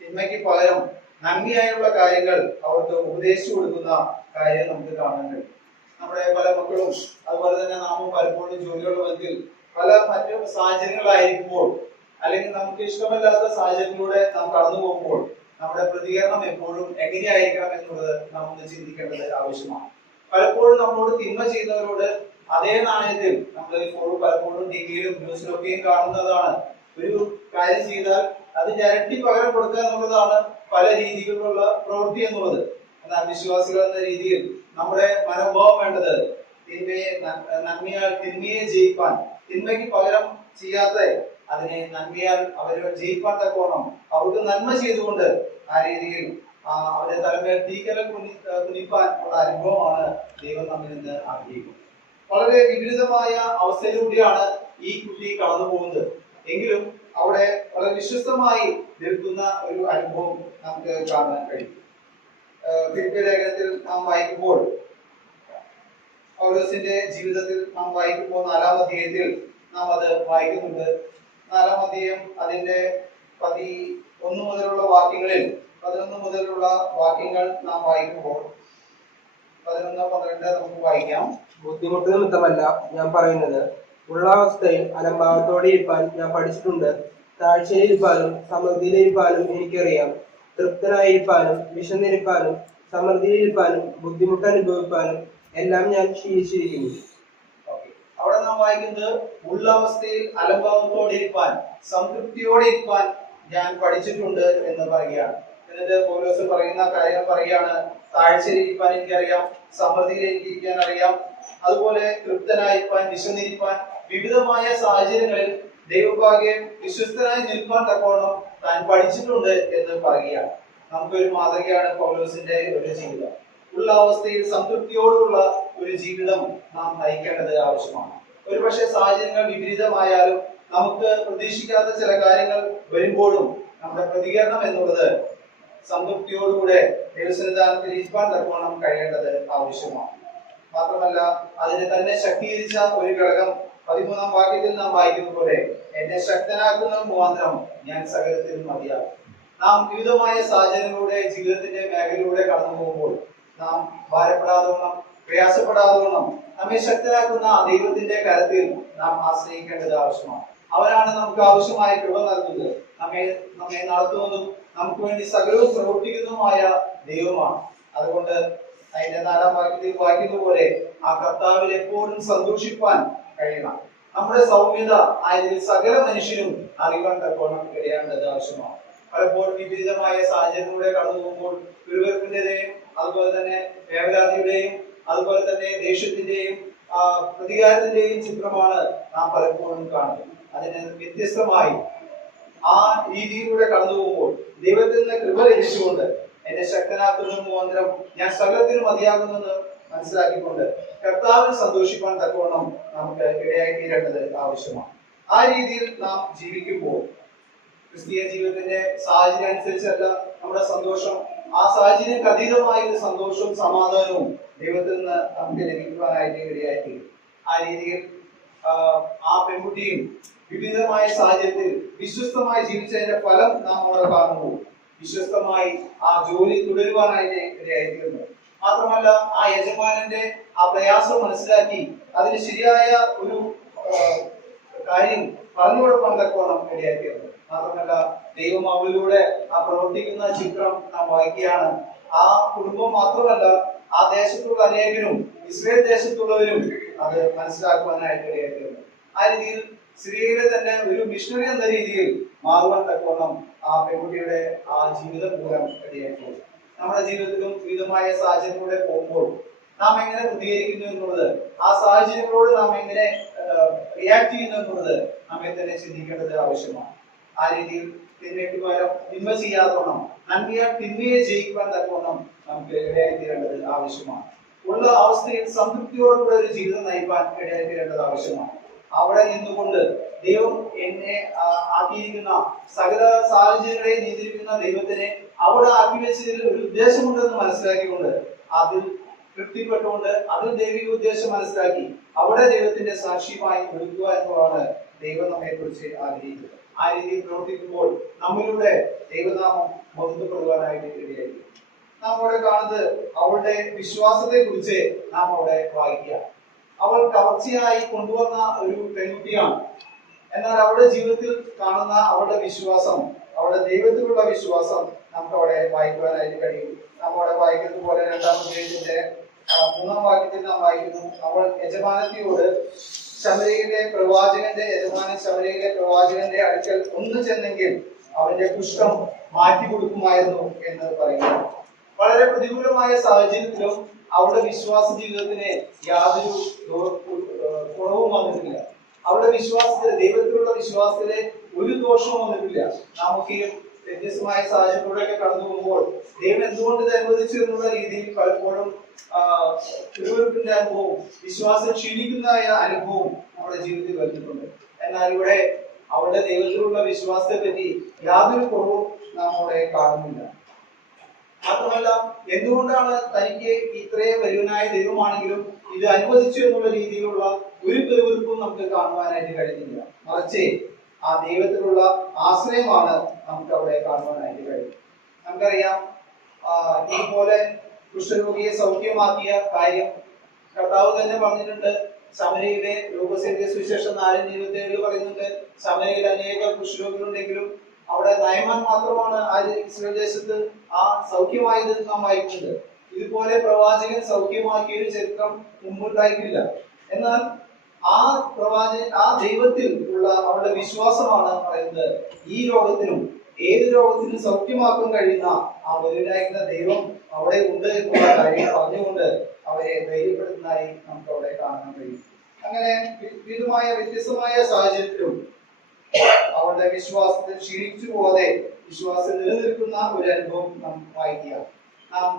തിന്മയ്ക്ക് പകരം നന്മയായുള്ള കാര്യങ്ങൾ അവർക്ക് ഉപദേശിച്ചു കൊടുക്കുന്ന കാര്യം നമുക്ക് കാണാൻ കഴിയും. നമ്മുടെ പല മക്കളും അതുപോലെ തന്നെ നാമും പലപ്പോഴും ജോലികളുടെ മധ്യത്തിൽ പല മറ്റു സാഹചര്യങ്ങളായിരിക്കുമ്പോൾ അല്ലെങ്കിൽ നമുക്ക് ഇഷ്ടമല്ലാത്ത സാഹചര്യത്തിലൂടെ നാം കടന്നു പോകുമ്പോൾ നമ്മുടെ പ്രതികരണം എപ്പോഴും എങ്ങനെയായിരിക്കണം എന്നുള്ളത് നാം ഒന്ന് ചിന്തിക്കേണ്ടത് ആവശ്യമാണ്. പലപ്പോഴും നമ്മളോട് തിന്മ ചെയ്യുന്നവരോട് അതേ നാണയത്തിൽ നമ്മൾ ഇപ്പോഴും പലപ്പോഴും ടിവിയിലും ന്യൂസിലൊക്കെയും കാണുന്നതാണ്. ഒരു കാര്യം ചെയ്താൽ അത് ഇരട്ടി പകരം കൊടുക്കുക എന്നുള്ളതാണ് പല രീതിയിലുള്ള പ്രവൃത്തി എന്നുള്ളത്. എന്നാൽ വിശ്വാസികൾ എന്ന രീതിയിൽ നമ്മുടെ മനോഭാവം വേണ്ടത് നന്മയാൽ തിന്മയെ ജയിപ്പാൻ, തിന്മയ്ക്ക് പകരം ചെയ്യാത്ത അതിനെ നന്മയാൽ അവരെ ജയിപ്പാൻ തക്കോണം അവർക്ക് നന്മ ചെയ്തുകൊണ്ട് ആ രീതിയിൽ അവരെ തലമേൽ തീക്കലം കുനിപ്പാൻ ഉള്ള അനുഭവമാണ് ദൈവം നമ്മിൽ നിന്ന് ആഗ്രഹിക്കുന്നത്. വളരെ വിപരീതമായ അവസ്ഥയിലൂടെയാണ് ഈ കുട്ടി കടന്നു പോകുന്നത്. എങ്കിലും അവിടെ വളരെ വിശ്വസ്തമായി നിൽക്കുന്ന ഒരു അനുഭവം നമുക്ക് കാണാൻ കഴിയും. ഫിലിപ്പിയ ലേഖനത്തിൽ നാം വായിക്കുമ്പോൾ, പൗലോസിന്റെ ജീവിതത്തിൽ നാം വായിക്കുമ്പോൾ 4-ാം അധ്യായത്തിൽ നാം അത് വായിക്കുന്നുണ്ട്. 4-ാം അധ്യായം അതിന്റെ 11 മുതലുള്ള വാക്യങ്ങളിൽ 11 മുതലുള്ള വാക്യങ്ങൾ നാം വായിക്കുമ്പോൾ 11-12 നമുക്ക് വായിക്കാം. ബുദ്ധിമുട്ട് നിമിത്തമല്ല ഞാൻ പറയുന്നത്, ഉള്ള അവസ്ഥയിൽ അലംഭാവത്തോടെ ഇരിപ്പാൻ ഞാൻ പഠിച്ചിട്ടുണ്ട്. താഴ്ചയിലിരിപ്പാനും സമൃദ്ധിയിലിരിപ്പാനും എനിക്കറിയാം. തൃപ്തനായിരിക്കാനും വിശന്നിരിക്കാനും സമൃദ്ധിയിലിരിക്കാനും ബുദ്ധിമുട്ട് അനുഭവിക്കാനും എല്ലാം ഞാൻ ശീലിച്ചിരിക്കുന്നു. അവിടെ നാം വായിക്കുന്നത് ഉള്ള അവസ്ഥയിൽ അലംഭാവത്തോടെ ഇരിക്കാൻ, സംതൃപ്തിയോടെ ഇരിക്കാൻ ഞാൻ പഠിച്ചിട്ടുണ്ട് എന്ന് പറയുകയാണ്. എന്നിട്ട് പൗലോസ് പറയുന്ന കാര്യം പറയാണ്, താഴ്ചയിലിരിക്കാൻ എനിക്കറിയാം, സമൃദ്ധിയിൽ എനിക്കിരിക്കാൻ അറിയാം, അതുപോലെ തൃപ്തനായിരിക്കാൻ, വിശന്നിരിക്കാൻ, വിവിധമായ സാഹചര്യങ്ങളിൽ ദൈവഭാഗ്യം വിശ്വസ്തനായി നിൽക്കാൻ തക്കോണം താൻ പഠിച്ചിട്ടുണ്ട് എന്ന് പറയുകയാണ്. നമുക്കൊരു മാതൃകയാണ് പൗലോസിന്റെ ഒരു ജീവിതം. ഉള്ള അവസ്ഥയിൽ സംതൃപ്തിയോടുള്ള ഒരു ജീവിതം നാം നയിക്കേണ്ടത് ആവശ്യമാണ്. ഒരുപക്ഷെ സാഹചര്യങ്ങൾ വിപരീതമായാലും നമുക്ക് പ്രതീക്ഷിക്കാത്ത ചില കാര്യങ്ങൾ വരുമ്പോഴും നമ്മുടെ പ്രതികരണം എന്നുള്ളത് സംതൃപ്തിയോടുകൂടെ ദൈവസന്നിധാനത്തിൽ ഇരിക്കാൻ തക്കോണം കഴിയേണ്ടത് ആവശ്യമാണ്. മാത്രമല്ല അതിനെ തന്നെ ശക്തീകരിച്ച ഒരു ഘടകം 13-ാം വാക്യത്തിൽ നാം വായിക്കുന്ന പോലെ, എന്നെ ശക്തനാക്കുന്ന മുഖാന്തരം ഞാൻ സകലത്തിലും മതിയാകും. നാം വിവിധമായ സാഹചര്യങ്ങളുടെ ജീവിതത്തിന്റെ മേഖലയിലൂടെ കടന്നു പോകുമ്പോൾ നാം ഭാരപ്പെടാതോണം, പ്രയാസപ്പെടാതോണം നമ്മെ ശക്തരാക്കുന്ന ദൈവത്തിന്റെ കരത്തിൽ നാം ആശ്രയിക്കേണ്ടത് ആവശ്യമാണ്. അവനാണ് നമുക്ക് ആവശ്യമായ കൃപ നൽകുന്നത്. നമ്മെ നടത്തുന്നതും നമുക്ക് വേണ്ടി സകലവും പ്രവർത്തിക്കുന്നതുമായ ദൈവമാണ്. അതുകൊണ്ട് അതിന്റെ 4-ാം വാക്യത്തിൽ വായിക്കുന്ന പോലെ ആ കർത്താവിൽ എപ്പോഴും സന്തോഷിപ്പാൻ കഴിയണം. നമ്മുടെ സൗമ്യത ആയതിൽ സകല മനുഷ്യരും അറിവാൻ തക്കോണം കഴിയേണ്ടത് ആവശ്യമാണ്. പലപ്പോഴും വിപരീതമായ സാഹചര്യങ്ങളിലൂടെ കടന്നു പോകുമ്പോൾ പിറുപിറുപ്പിന്റെയും അതുപോലെ തന്നെ വേവലാതിയുടെയും അതുപോലെ തന്നെ ദേഷ്യത്തിന്റെയും പ്രതികാരത്തിന്റെയും ചിത്രമാണ് നാം പലപ്പോഴും കാണുന്നത്. അതിന് വ്യത്യസ്തമായി ആ രീതിയിലൂടെ കടന്നു പോകുമ്പോൾ ദൈവത്തിൽ നിന്ന് കൃപ ലഭിച്ചുകൊണ്ട് എന്നെ ശക്തനാക്കുന്ന മുഖാന്തരം ഞാൻ സകലത്തിനും മതിയാകുന്നെന്ന് മനസ്സിലാക്കിക്കൊണ്ട് കർത്താവിൽ സന്തോഷിപ്പാൻ തക്കവണ്ണം നമുക്ക് ഇടയായി തീരേണ്ടത് ആവശ്യമാണ്. ആ രീതിയിൽ നാം ജീവിക്കുമ്പോൾ ക്രിസ്തീയ ജീവിതത്തിന്റെ സാഹചര്യം അനുസരിച്ചല്ല നമ്മുടെ സന്തോഷം, ആ സാഹചര്യങ്ങൾക്ക് അതീതമായ ഒരു സന്തോഷവും സമാധാനവും ദൈവത്തിൽ നിന്ന് നമുക്ക് ലഭിക്കുവാനായിട്ട് ഇടയായി തീരും. ആ രീതിയിൽ ആ പെൺകുട്ടിയും വിവിധമായ സാഹചര്യത്തിൽ വിശ്വസ്തമായി ജീവിച്ചതിന്റെ ഫലം നാം അവിടെ കാണുമ്പോൾ വിശ്വസ്തമായി ആ ജോലി തുടരുവാനായിട്ട് ഇടയായിത്തീർന്നു. മാത്രമല്ല ആ യജമാനന്റെ ആ പ്രയാസം മനസ്സിലാക്കി അതിന് ശരിയായ ഒരു കാര്യം പറഞ്ഞു കൊടുക്കാൻ തക്കോണം ഇടയായിത്തീർന്നു. മാത്രമല്ല ദൈവം അവളിലൂടെ ആ പ്രവർത്തിക്കുന്ന ചിത്രം നാം വായിക്കുകയാണ്. ആ കുടുംബം മാത്രമല്ല ആ ദേശത്തുള്ള അനേകരും ഇസ്രായേൽ ദേശത്തുള്ളവരും അത് മനസ്സിലാക്കുവാനായിട്ട് ഇടയായിത്തീർന്നു. ആ രീതിയിൽ സിറിയയിലെ തന്നെ ഒരു മിഷണറി എന്ന രീതിയിൽ മാറുവാൻ തക്കോണം ആ പെൺകുട്ടിയുടെ ആ ജീവിതം മൂലം ഇടയായിത്തീർന്നു. നമ്മുടെ ജീവിതത്തിലും വിവിധമായ സാഹചര്യങ്ങളിലൂടെ പോകുമ്പോൾ നാം എങ്ങനെ പ്രതികരിക്കുന്നു എന്നുള്ളത്, ആ സാഹചര്യങ്ങളോട് നാം എങ്ങനെ റിയാക്ട് ചെയ്യുന്നു എന്നുള്ളത് നമ്മെ തന്നെ ചിന്തിക്കേണ്ടത് ആവശ്യമാണ്. ആ രീതിയിൽ തിന്മയ്ക്ക് പകരം തിന്മ ചെയ്യാതോണം നന്മയാൽ തിന്മയെ ജയിക്കുവാൻ തക്കോണം നമുക്ക് ഇടയായിത്തീരേണ്ടത് ആവശ്യമാണ്. ഉള്ള അവസ്ഥയിൽ സംതൃപ്തിയോടുകൂടെ ഒരു ജീവിതം നയിക്കാൻ ഇടയായിത്തീരേണ്ടത് ആവശ്യമാണ്. അവിടെ നിന്നുകൊണ്ട് ദൈവം എന്നെ ആക്കിയിരിക്കുന്ന സകല സാഹചര്യങ്ങളെ നിയന്ത്രിക്കുന്ന ദൈവത്തിനെ അവിടെ ആക്കി വെച്ചതിൽ ഒരു ഉദ്ദേശമുണ്ടെന്ന് മനസ്സിലാക്കിക്കൊണ്ട് അതിൽ തൃപ്തിപ്പെട്ടുകൊണ്ട് അതിൽ ദൈവിക ഉദ്ദേശം മനസ്സിലാക്കി അവിടെ ദൈവത്തിന്റെ സാക്ഷ്യമായി ഒഴുകുക എന്നുള്ളതാണ് ദൈവം നമ്മെ കുറിച്ച് ആഗ്രഹിക്കുന്നത്. ആ രീതിയിൽ പ്രവർത്തിക്കുമ്പോൾ നമ്മളിലൂടെ ദൈവനാമം ബന്ധപ്പെടുവാനായിട്ട് ഇടയായിരിക്കും. നാം അവിടെ കാണുന്നത് അവളുടെ വിശ്വാസത്തെ കുറിച്ച് നാം അവിടെ വായിക്കുക. അവൾ കവർച്ചയായി കൊണ്ടുവന്ന ഒരു പെൺകുട്ടിയാണ്. എന്നാൽ അവളുടെ ജീവിതത്തിൽ കാണുന്ന അവളുടെ വിശ്വാസം, അവളുടെ ദൈവത്തിലുള്ള വിശ്വാസം നമുക്ക് അവിടെ വായിക്കുവാനായിട്ട് കഴിയും. നാം അവിടെ വായിക്കുന്നത് പോലെ 2-ാം അധ്യായത്തിന്റെ 3-ാം വാക്യത്തിൽ നാം വായിക്കുന്നു, അവൾ യജമാനത്തിയോട് ശമര്യയിലെ പ്രവാചകന്റെ അടുക്കൽ ഒന്ന് ചെന്നെങ്കിൽ അവന്റെ കുഷ്ഠം മാറ്റി കൊടുക്കുമായിരുന്നു എന്ന് പറയുന്നു. വളരെ പ്രതികൂലമായ സാഹചര്യത്തിലും അവളുടെ വിശ്വാസ ജീവിതത്തിന് യാതൊരു കുറവും വന്നിട്ടില്ല. അവളുടെ വിശ്വാസത്തില്, ദൈവത്തിലുള്ള വിശ്വാസത്തില് ഒരു ദോഷവും വന്നിട്ടില്ല. നമുക്കും വ്യത്യസ്തമായ സാഹചര്യത്തിലൂടെയൊക്കെ കടന്നു പോകുമ്പോൾ ദൈവം എന്തുകൊണ്ട് ഇത് അനുവദിച്ചു എന്നുള്ള രീതിയിൽ പലപ്പോഴും തിരുവഴുപ്പിന്റെ അനുഭവവും വിശ്വാസം ക്ഷീണിക്കുന്നതായ അനുഭവവും നമ്മുടെ ജീവിതത്തിൽ വരുന്നിട്ടുണ്ട്. എന്നാൽ ഇവിടെ അവളുടെ ദൈവത്തിലുള്ള വിശ്വാസത്തെ പറ്റി യാതൊരു കുറവും നാം അവിടെ കാണുന്നില്ല. മാത്രമല്ല എന്തുകൊണ്ടാണ് തനിക്ക് ഇത്രയും വലുവനായ ദൈവമാണെങ്കിലും ഇത് അനുവദിച്ചു എന്നുള്ള രീതിയിലുള്ള ഒരു പെരുവിറുപ്പും നമുക്ക് കാണുവാനായിട്ട് കഴിയുന്നില്ല. മറിച്ച് ആ ദൈവത്തിലുള്ള ആശ്രയമാണ് നമുക്ക് അവിടെ കാണുവാനായിട്ട് കഴിയും. നമുക്കറിയാം ഈ പോലെ കുഷ്ഠരോഗിയെ സൗഖ്യമാക്കിയ കാര്യം കർത്താവ് തന്നെ പറഞ്ഞിട്ടുണ്ട്. ശമര്യയിലെ ലൂക്കോസിന്റെ സുവിശേഷം 4:27 പറയുന്നുണ്ട്, ശമര്യയിൽ അനേക കുഷ്ഠരോഗികളുണ്ടെങ്കിലും അവിടെ നയമാൻ മാത്രമാണ് ആ ഇസ്രായേൽ ദേശത്ത് ആ സൗഖ്യമായത് നാം വായിക്കുന്നത്. ഇതുപോലെ പ്രവാചകൻ സൗഖ്യമാക്കിയ ഒരു ചരിത്രം മുമ്പുണ്ടായിട്ടില്ല. എന്നാൽ ആ ദൈവത്തിൽ ഉള്ള അവരുടെ വിശ്വാസമാണ് പറയുന്നത് ഈ രോഗത്തിനും ഏത് രോഗത്തിനും സൗഖ്യമാക്കാൻ കഴിയുന്ന ആ വലുതായിരുന്ന ദൈവം അവിടെ ഉണ്ട് എന്നുള്ള കാര്യം പറഞ്ഞുകൊണ്ട് അവരെ ധൈര്യപ്പെടുത്തുന്നതായി നമുക്ക് അവിടെ കാണാൻ കഴിയും. അങ്ങനെ വിവിധമായ വ്യത്യസ്തമായ സാഹചര്യത്തിലും അവരുടെ വിശ്വാസത്തിൽ ക്ഷീണിച്ചു പോകാതെ വിശ്വാസം നിലനിൽക്കുന്ന ഒരു അനുഭവം നാം വായിക്കുക. നാം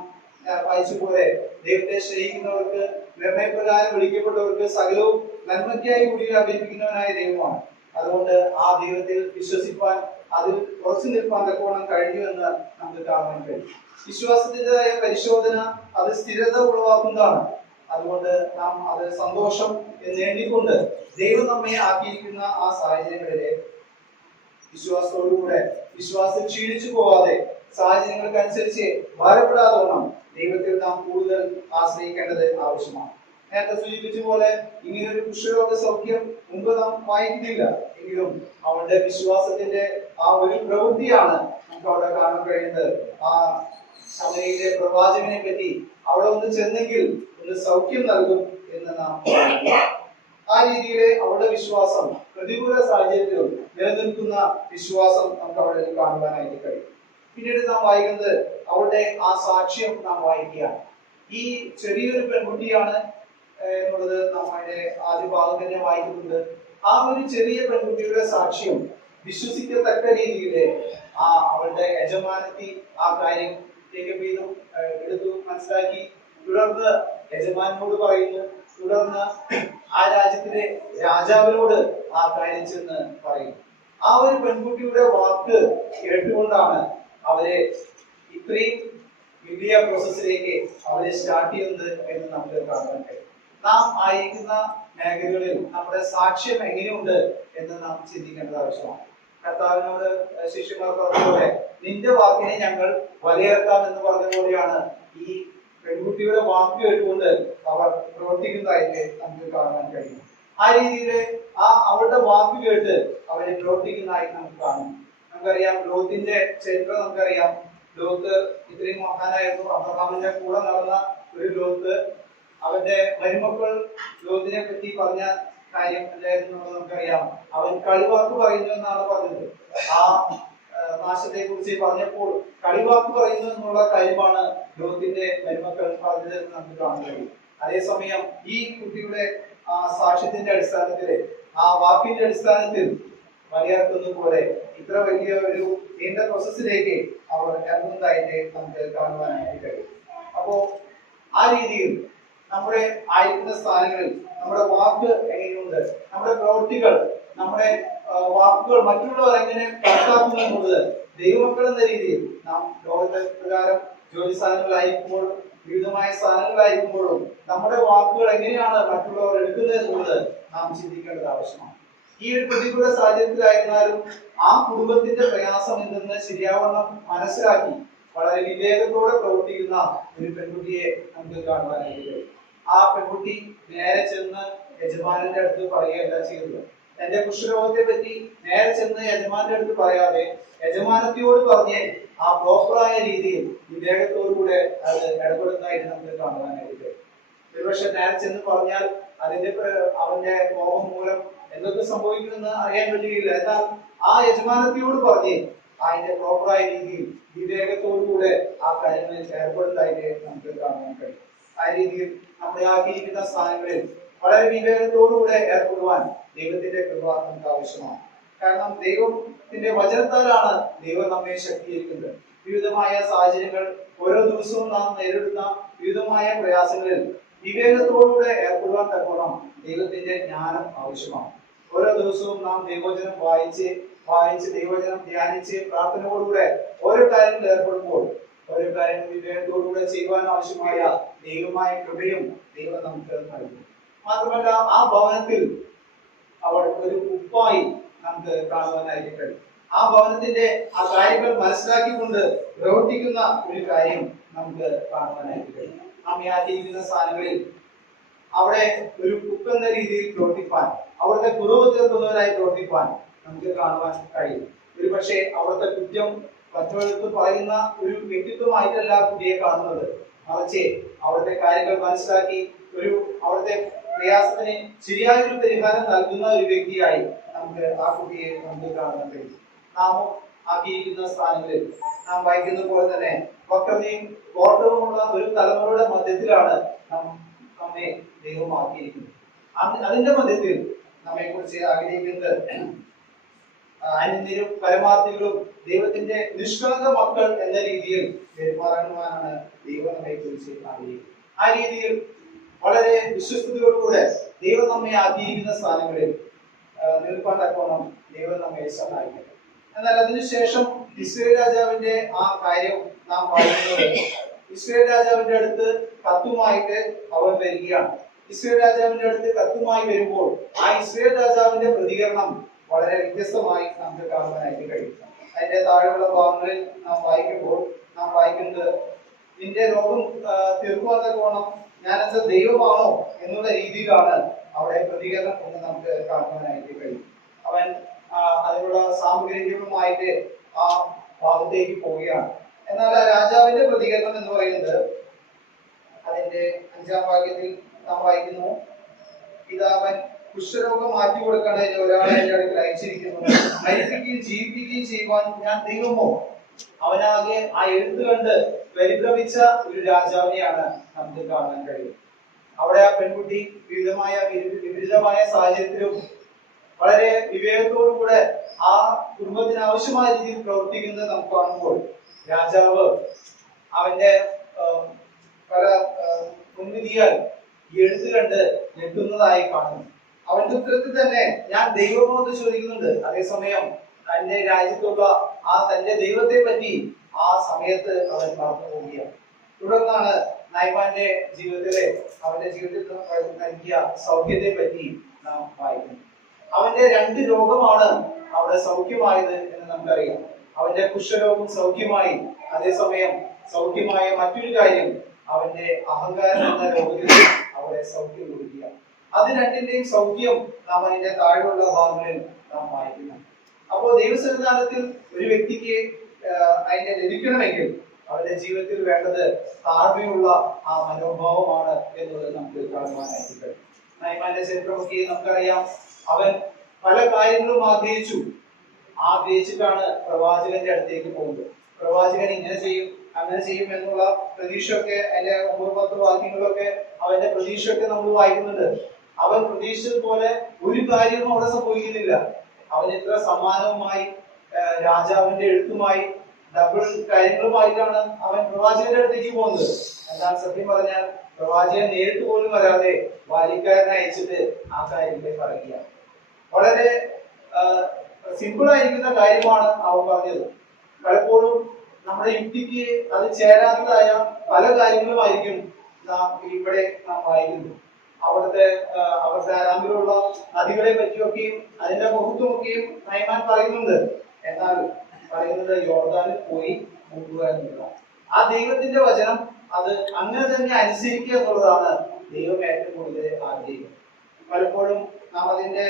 വായിച്ച പോലെ ദൈവത്തെ സ്നേഹിക്കുന്നവർക്ക്, നിർണയപ്രകാരം വിളിക്കപ്പെട്ടവർക്ക് സകലവും നന്മയ്ക്കായി കൂടി അഭ്യർത്ഥിക്കുന്നവനായ ദൈവമാണ്. അതുകൊണ്ട് ആ ദൈവത്തിൽ വിശ്വസിപ്പാൻ, അതിൽ ഉറച്ചു നിൽപ്പാൻ തക്കവണ്ണം കഴിഞ്ഞുവെന്ന് നമുക്ക് കാണാൻ കഴിയും. വിശ്വാസത്തിൻ്റെതായ പരിശോധന അത് സ്ഥിരത ഉളവാക്കുന്നതാണ്. അതുകൊണ്ട് നാം അത് സന്തോഷം നേടിക്കൊണ്ട് ദൈവം നമ്മെ ആക്കിയിരിക്കുന്ന ആ സാഹചര്യങ്ങളിലെ വിശ്വാസത്തോടുകൂടെ വിശ്വാസം ക്ഷീണിച്ചു പോവാതെ സാഹചര്യങ്ങൾക്കനുസരിച്ച് ഭാരപ്പെടാതോണം ദൈവത്തിൽ നാം കൂടുതൽ ആശ്രയിക്കേണ്ടത് ആവശ്യമാണ്. നേരത്തെ സൂചിപ്പിച്ച പോലെ ഇങ്ങനൊരു കുഷ്ഠരോഗ സൗഖ്യം മുമ്പ് നാം വായിക്കുന്നില്ല എങ്കിലും അവളുടെ വിശ്വാസത്തിന്റെ ആ ഒരു പ്രവൃത്തിയാണ് നമുക്ക് അവിടെ കാണാൻ കഴിയുന്നത്. ആ സമയയിലെ പ്രവാചകനെ പറ്റി അവിടെ ഒന്ന് ചെന്നെങ്കിൽ ഒന്ന് സൗഖ്യം നൽകും എന്ന് നാം ആ രീതിയിലെ അവളുടെ വിശ്വാസം പ്രതികൂല സാഹചര്യത്തിലും നിലനിൽക്കുന്ന വിശ്വാസം നമുക്ക് അവിടെ കാണുവാനായിട്ട് കഴിയും. പിന്നീട് നാം വായിക്കുന്നത് അവളുടെ ആ സാക്ഷ്യം നാം വായിക്കുകയാണ്. ഈ ചെറിയൊരു പെൺകുട്ടിയാണ് എന്നുള്ളത് നാം അതിന്റെ ആദ്യ ഭാഗം തന്നെ വായിക്കുന്നുണ്ട്. ആ ഒരു ചെറിയ പെൺകുട്ടിയുടെ സാക്ഷ്യം വിശ്വസിക്കത്തക്ക രീതിയിൽ അവളുടെ യജമാനത്തി ആ കാര്യം എടുത്തു മനസ്സിലാക്കി. തുടർന്ന് യജമാനോട് പറയുന്നു. തുടർന്ന് ആ രാജ്യത്തിലെ രാജാവിനോട് ആ കാര്യം ചെന്ന് പറയുന്നു. ആ ഒരു പെൺകുട്ടിയുടെ വാക്ക് കേട്ടുകൊണ്ടാണ് അവരെ ഇത്രയും വലിയ പ്രോസസ്സിലേക്ക് അവരെ സ്റ്റാർട്ട് ചെയ്യുന്നത് എന്ന് നമുക്ക് കാണാൻ കഴിയും. നാം ആയിരിക്കുന്ന മേഖലകളിൽ നമ്മുടെ സാക്ഷ്യം എങ്ങനെയുണ്ട് എന്ന് നാം ചിന്തിക്കേണ്ടത് ആവശ്യമാണ്. കർത്താവിനോട് ശിഷ്യന്മാർ പറഞ്ഞതുപോലെ നിന്റെ വാക്കിനെ ഞങ്ങൾ വലയിറക്കാം എന്ന് പറഞ്ഞ പോലെയാണ് ഈ പെൺകുട്ടിയുടെ വാക്ക് കേട്ടുകൊണ്ട് അവർ പ്രവർത്തിക്കുന്നതായിട്ട് നമുക്ക് കാണാൻ കഴിയും. ആ രീതിയിൽ അവളുടെ വാക്ക് കേട്ട് അവരെ പ്രവർത്തിക്കുന്നതായിട്ട് നമുക്ക് കാണും. നമുക്കറിയാം ലോത്തിന്റെ ചരിത്രം നമുക്കറിയാം. ലോത്ത് ഇത്രയും മഹാനായിരുന്നു. അബ്രഹാമിന്റെ കൂടെ നടന്ന ഒരു ലോത്ത് അവന്റെ മരുമക്കൾ ലോത്തിനെ പറ്റി പറഞ്ഞ കാര്യം എന്തായിരുന്നു നമുക്കറിയാം. അവൻ കളിവാക്ക് പറയുന്നു എന്നാണ് പറഞ്ഞത്. ആ നാശത്തെ കുറിച്ച് പറഞ്ഞപ്പോൾ കളിവാക്ക് പറയുന്നു എന്നുള്ള കാര്യമാണ് ലോത്തിന്റെ മരുമക്കൾ പറഞ്ഞത് നമുക്ക് കാണാൻ കഴിയും. അതേസമയം ഈ കുട്ടിയുടെ ആ സാക്ഷ്യത്തിന്റെ അടിസ്ഥാനത്തില് ആ വാക്കിന്റെ അടിസ്ഥാനത്തിൽ വലയിറക്കുന്നത് പോലെ ഇത്ര വലിയ ഒരു നീണ്ട പ്രോസസ്സിലേക്ക് അവർ ഇറങ്ങുന്നതായിട്ട് നമുക്ക് കാണുവാനായിട്ട് കഴിയും. അപ്പോ ആ രീതിയിൽ നമ്മുടെ ആയിരിക്കുന്ന സ്ഥാനങ്ങളിൽ നമ്മുടെ വാക്ക് എങ്ങനെയുണ്ട്, നമ്മുടെ പ്രവൃത്തികൾ, നമ്മുടെ വാക്കുകൾ മറ്റുള്ളവർ എങ്ങനെ കണക്കാക്കുന്നു എന്നുള്ളത് ദൈവമക്കൾ എന്ന രീതിയിൽ നാം ലോകത്തെ പ്രകാരം ജോലി സ്ഥാനങ്ങളിലായിരിക്കുമ്പോഴും വിവിധമായ സ്ഥാനങ്ങളിലായിരിക്കുമ്പോഴും നമ്മുടെ വാക്കുകൾ എങ്ങനെയാണ് മറ്റുള്ളവർ എടുക്കുന്നത് എന്നുള്ളത് നാം ചിന്തിക്കേണ്ടത് ആവശ്യമാണ്. ഈ ഒരു പ്രതികൂല സാഹചര്യത്തിലായിരുന്നാലും ആ കുടുംബത്തിന്റെ പ്രയാസം എന്തെന്ന് ശരിയാവണ്ണം മനസ്സിലാക്കി വളരെ വിവേകത്തോടെ പ്രവർത്തിക്കുന്ന ഒരു പെൺകുട്ടിയെ നമുക്ക് കാണുവാനായിട്ട് കഴിയും. ആ പെൺകുട്ടി നേരെ ചെന്ന് യജമാനന്റെ അടുത്ത് പറയുകയല്ല ചെയ്തത്. തന്റെ കുഷ്ഠരോഗത്തെ പറ്റി നേരെ ചെന്ന് യജമാന്റെ അടുത്ത് പറയാതെ യജമാനത്തിയോട് പറഞ്ഞ് ആ പ്രോപ്പറായ രീതിയിൽ വിവേകത്തോടുകൂടെ അത് ഇടപെടുന്നതായിട്ട് നമുക്ക് കാണുവാനായിട്ട് കഴിയും. ഒരുപക്ഷെ നേരെ ചെന്ന് പറഞ്ഞാൽ അവന്റെ കോപം മൂലം എന്തൊക്കെ സംഭവിക്കുമെന്ന് അറിയാൻ പറ്റുകയില്ല. എന്നാൽ ആ യജമാനത്തിയോട് പറഞ്ഞ് അതിന്റെ പ്രോപ്പറായ രീതിയിൽ വിവേകത്തോടുകൂടെ ആ കാര്യങ്ങളിൽ ഏർപ്പെടുന്നതായിട്ട് നമുക്ക് കാണാൻ കഴിയും. ആ രീതിയിൽ നമ്മുടെ ആക്കിയിരിക്കുന്ന സ്ഥാനങ്ങളിൽ വളരെ വിവേകത്തോടുകൂടെ ഏർപ്പെടുവാൻ ദൈവത്തിന്റെ കൃപ നമുക്ക് ആവശ്യമാണ്. കാരണം ദൈവത്തിന്റെ വചനത്താലാണ് ദൈവം നമ്മെ ശക്തീകരിക്കുന്നത്. വിവിധമായ സാഹചര്യങ്ങൾ ഓരോ ദിവസവും നാം നേരിടുന്ന വിവിധമായ പ്രയാസങ്ങളിൽ വിവേകത്തോടുകൂടെ ഏർപ്പെടുവാൻ തക്കോണം ദൈവത്തിന്റെ ജ്ഞാനം ആവശ്യമാണ്. ഓരോ ദിവസവും നാം ദൈവവചനം വായിച്ച് ദൈവവചനം ധ്യാനിച്ച് പ്രാർത്ഥനയോടുകൂടെ ഓരോ കാര്യങ്ങളിൽ ഏർപ്പെടുമ്പോൾ ഓരോ കാര്യങ്ങൾ വിവേകത്തോടുകൂടെ ചെയ്യുവാൻ ആവശ്യമായ ദൈവമായ കൃപയും ദൈവം നമുക്ക് നൽകും. മാത്രമല്ല ആ ഭവനത്തിൽ അവൾ ഒരു ഉപ്പായി നമുക്ക് കാണുവാനായിട്ട് കഴിയും. ആ ഭവനത്തിന്റെ ആ കാര്യങ്ങൾ മനസ്സിലാക്കിക്കൊണ്ട് പ്രവർത്തിക്കുന്ന ഒരു കാര്യം നമുക്ക് കാണുവാനായിട്ട് കഴിയും. നാം യാചിക്കുന്ന സ്ഥാനങ്ങളിൽ അവിടെ ഒരു കുക്ക് എന്ന രീതിയിൽ പ്രവർത്തിപ്പാൻ, അവിടുത്തെ കുറവ് തീർക്കുന്നവരായി പ്രവർത്തിപ്പാൻ നമുക്ക് കാണുവാൻ കഴിയും. ഒരു പക്ഷേ അവിടുത്തെ കുറ്റം മറ്റുള്ളവർക്ക് പറയുന്ന ഒരു വ്യക്തിത്വമായിട്ടല്ല കുട്ടിയെ കാണുന്നത്, മറിച്ച് അവിടുത്തെ കാര്യങ്ങൾ മനസ്സിലാക്കി അവിടുത്തെ പ്രയാസത്തിന് ശരിയായ ഒരു പരിഹാരം നൽകുന്ന ഒരു വ്യക്തിയായി നമുക്ക് ആ കുട്ടിയെ നമുക്ക് കാണാൻ കഴിയും. നാമും ആക്കിയിരിക്കുന്ന സ്ഥാനങ്ങളിൽ നാം വായിക്കുന്ന പോലെ തന്നെ വക്രതയും കോട്ടവുമുള്ള ഒരു തലമുറയുടെ മധ്യത്തിലാണ് നമ്മെ ദൈവമാക്കിയിരിക്കുന്നത്. അതിന്റെ മധ്യത്തിൽ നമ്മെ കുറിച്ച് ആഗ്രഹിക്കുന്നത് അന്യരും പരമാർത്ഥികളും ദൈവത്തിന്റെ നിഷ്കളങ്ക മക്കൾ എന്ന രീതിയിൽ പെരുമാറാനുമാണ് ദൈവം നമ്മെ കുറിച്ച് ആഗ്രഹിക്കുന്നത്. ആ രീതിയിൽ വളരെ വിശ്വസ്തയോടുകൂടെ ദൈവം നമ്മെ ആക്കിയിരിക്കുന്ന സ്ഥാനങ്ങളിൽ നിൽപ്പാൻ തക്കോണം ദൈവം നമ്മെ സഹായിക്കണം. എന്നാൽ അതിനുശേഷം ഇസ്രായേൽ രാജാവിന്റെ ആ കാര്യം നാം വായിക്കുന്നത്, ഇസ്രായേൽ രാജാവിന്റെ അടുത്ത് കത്തുമായിട്ട് അവൻ വരികയാണ്. ഇസ്രായേൽ രാജാവിന്റെ അടുത്ത് കത്തുമായി വരുമ്പോൾ ആ ഇസ്രായേൽ രാജാവിന്റെ പ്രതികരണം വളരെ വ്യത്യസ്തമായി നമുക്ക് കാണുവാനായിട്ട് കഴിയും. അതിന്റെ താഴെയുള്ള ഭാഗങ്ങളിൽ നാം വായിക്കുമ്പോൾ നാം വായിക്കുന്നത്, നിന്റെ രോഗം തീർക്കുവാൻ തക്കവണ്ണം ഞാൻ എന്ത് ദൈവമാണോ എന്നുള്ള രീതിയിലാണ് അവിടെ പ്രതികരണം കൊണ്ട് നമുക്ക് കാണുവാനായിട്ട് കഴിയും. അവൻ അതിനുള്ള സാമഗ്രികളുമായിട്ട് ആ ഭാഗത്തേക്ക് പോവുകയാണ്. എന്നാൽ ആ രാജാവിന്റെ പ്രതികരണം എന്ന് പറയുന്നത് അതിന്റെ 5-ാം വാക്യത്തിൽ നാം വായിക്കുന്നു, ഇതവൻ കുഷ്ഠരോഗം മാറ്റി കൊടുക്കേണ്ടതിന് ഒരാളെ എന്റെ അടുക്കൽ അയച്ചിരിക്കുന്നു, മരിപ്പിക്കുകയും ജീവിപ്പിക്കുകയും ചെയ്യുവാൻ ഞാൻ ദൈവമോ? അവനാകെ ആ എഴുത്ത് കണ്ട് പരിഭ്രമിച്ച ഒരു രാജാവിനെയാണ് നമുക്ക് കാണാൻ കഴിയും. അവിടെ ആ പെൺകുട്ടി വിപരീതമായ സാഹചര്യത്തിലും വളരെ വിവേകത്തോടുകൂടെ ആ കുടുംബത്തിന് ആവശ്യമായ രീതിയിൽ പ്രവർത്തിക്കുന്നത് നമുക്ക് കാണുമ്പോൾ രാജാവ് അവന്റെ പല മുൻവിധിയാൽ എഴുത്ത് കണ്ട് ഞെട്ടുന്നതായി കാണുന്നു. അവന്റെ ഉത്തരത്തിൽ തന്നെ ഞാൻ ദൈവമോ എന്ന് ചോദിക്കുന്നുണ്ട്. അതേസമയം തന്റെ രാജ്യത്തുള്ള ആ തന്റെ ദൈവത്തെ പറ്റി ആ സമയത്ത് അവൻ മറന്നു പോവുകയാണ്. തുടർന്നാണ് നൈമാന്റെ ജീവിതത്തിലെ അവന്റെ ജീവിതത്തിൽ നൽകിയ സൗഖ്യത്തെ പറ്റി നാം വായിക്കുന്നത്. അവന്റെ 2 രോഗമാണ് അവിടെ സൗഖ്യമായത് എന്ന് നമുക്കറിയാം. അവന്റെ കുഷ്ഠരോഗം സൗഖ്യമായി. അതേസമയം സൗഖ്യമായ മറ്റൊരു കാര്യം അവന്റെ അഹങ്കാരം എന്ന രോഗത്തിന് അവിടെ സൗഖ്യം കൊടുക്കുക. അത് രണ്ടിന്റെയും സൗഖ്യം നാം അതിന്റെ താഴെയുള്ള ഭാഗങ്ങളിൽ നാം വായിക്കുന്നു. അപ്പോൾ ദൈവസന്നിധാനത്തിൽ ഒരു വ്യക്തിക്ക് അതിനെ ലഭിക്കണമെങ്കിൽ അവന്റെ ജീവിതത്തിൽ വേണ്ടത് താഴ്മയുള്ള ആ മനോഭാവമാണ് എന്നുള്ളത് നമുക്ക് കാണുവാനായിട്ട് കഴിയും. നൈമാന്റെ ചരിത്രമൊക്കെ നമുക്കറിയാം. അവൻ പല കാര്യങ്ങളും ആഗ്രഹിച്ചിട്ടാണ് പ്രവാചകന്റെ അടുത്തേക്ക് പോകുന്നത്. പ്രവാചകൻ ഇങ്ങനെ ചെയ്യും അങ്ങനെ ചെയ്യും എന്നുള്ള പ്രതീക്ഷയൊക്കെ അതിന്റെ 9-10 വാക്യങ്ങളൊക്കെ അവന്റെ പ്രതീക്ഷയൊക്കെ നമ്മൾ വായിക്കുന്നുണ്ട്. അവൻ പ്രതീക്ഷിച്ചതുപോലെ ഒരു കാര്യവും അവിടെ സംഭവിക്കുന്നില്ല. അവൻ ഇത്ര സമ്മാനവുമായി രാജാവിന്റെ എഴുത്തുമായി ഡബിൾ കാര്യങ്ങളുമായിട്ടാണ് അവൻ പ്രവാചകന്റെ അടുത്തേക്ക് പോകുന്നത്. എന്നാൽ സത്യം പറഞ്ഞാൽ പ്രവാചകൻ നേരിട്ട് പോലും വരാതെ വാലിക്കാരനെ അയച്ചിട്ട് ആ കാര്യങ്ങളെ പറയുക. വളരെ സിമ്പിൾ ആയിരിക്കുന്ന കാര്യമാണ് അവൻ പറഞ്ഞത്. പലപ്പോഴും നമ്മുടെ യുക്തിക്ക് അത് ചേരാത്തതായ പല കാര്യങ്ങളുമായിരിക്കും ഇവിടെ നാം വായിക്കുന്നത്. അവരുടെ ആരാമിലുള്ള നദികളെ പറ്റിയൊക്കെയും അതിന്റെ മഹത്വമൊക്കെയും നൈമാൻ പറയുന്നുണ്ട്. എന്നാൽ പറയുന്നത് യോർദാനിൽ പോയി മുങ്ങുക എന്നുള്ളതാണ്. ആ ദൈവത്തിന്റെ വചനം അത് അങ്ങനെ തന്നെ അനുസരിക്കുക എന്നുള്ളതാണ് ദൈവം ഏറ്റവും കൂടുതൽ ആഗ്രഹിക്കുന്നത്. പലപ്പോഴും നാം അതിന്റെ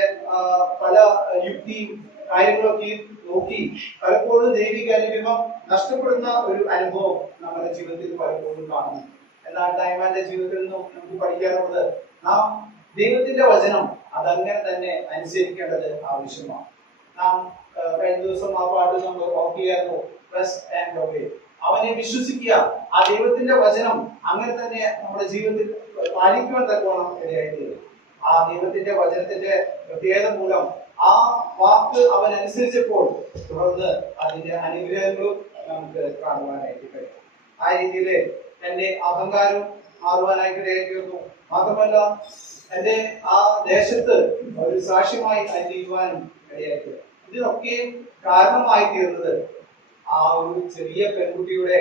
പല യുക്തിയും കാര്യങ്ങളൊക്കെയും നോക്കി പലപ്പോഴും ദൈവിക അനുഗ്രഹം നഷ്ടപ്പെടുന്ന ഒരു അനുഭവം നമ്മുടെ ജീവിതത്തിൽ പലപ്പോഴും കാണുന്നു. എന്നാൽ നൈമാന്റെ ജീവിതത്തിൽ നിന്നും നമുക്ക് പഠിക്കാനുള്ളത് നാം ദൈവത്തിന്റെ വചനം അതങ്ങനെ തന്നെ അനുസരിക്കേണ്ടത് ആവശ്യമാണ്. നാം കഴിഞ്ഞ ദിവസം ആ പാട്ട് നമ്മൾ ഓർക്കുകയായിരുന്നു, ട്രസ്റ്റ് ആൻഡ് ഒബേ. അവനെ വിശ്വസിക്കുക. ആ ദൈവത്തിന്റെ വചനം അങ്ങനെ തന്നെ നമ്മുടെ ജീവിതത്തിൽ പാലിക്കുവാൻ തക്കോണം ഇടയായിട്ട് ആ ദൈവത്തിന്റെ വചനത്തിന്റെ പ്രത്യേകത മൂലം ആ വാക്ക് അവൻ അനുസരിച്ചപ്പോൾ തുടർന്ന് അതിന്റെ അനുഗ്രഹങ്ങളും നമുക്ക് കാണുവാനായിട്ട് കഴിയും. ആ രീതിയിൽ എന്റെ അഹങ്കാരം മാറുവാനായിട്ട് ഇടയായിരുന്നു. മാത്രമല്ല എന്റെ ആ ദേശത്ത് ഒരു സാക്ഷ്യമായി അനുഭവിക്കുവാനും ഇടയായിട്ട്. ഇതിനൊക്കെയും കാരണമായി തീർന്നത് ആ ഒരു ചെറിയ പെൺകുട്ടിയുടെ